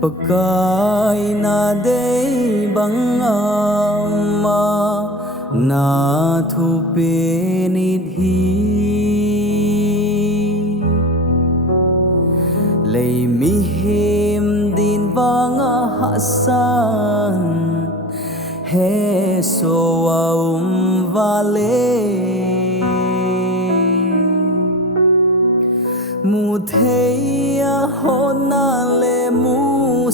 PAKAI NADEIBANGA ma na thu penit hi lei mi hem din vanga hasan he so vale mu theia hona le mu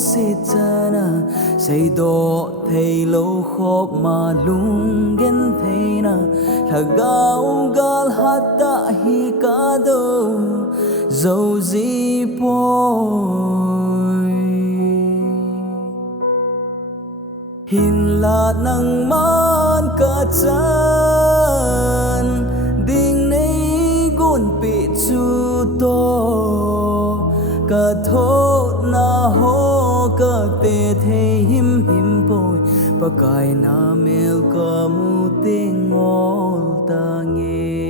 sitana say do thei lo khop ma lung gen theina thagau gal hatta hi ka do zo zi poi hin la nang man ka chan ding nei gun pi chu to ka tho na ho ka te the him poi PAKAI na mel ka mu te ngol ta nge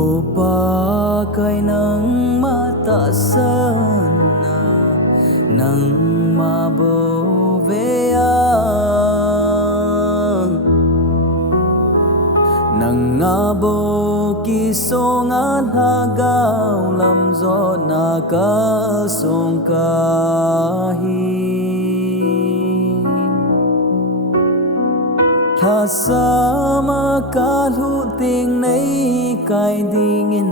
o PAKAI nang mata sana nang ma bo ve nang ngabo ki song an hagaw lam zo na ka song ka hi tha sama ka lu ting nei kai dingin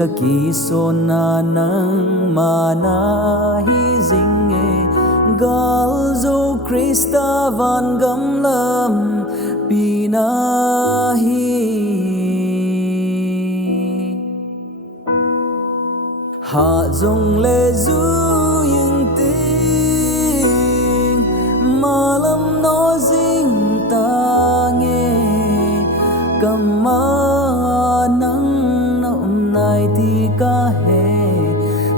ka ki son na nang mana hi zing e gal zo Krista van gam lam pinahi ha dong le zu yung ting malam no zing ta nghe kama nang naum nai ti ka he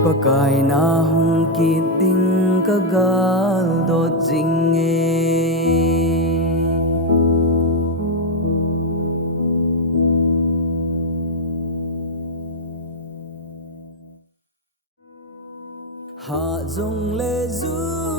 PAKAI na hung kiting ka gal dot zing ha dong le zu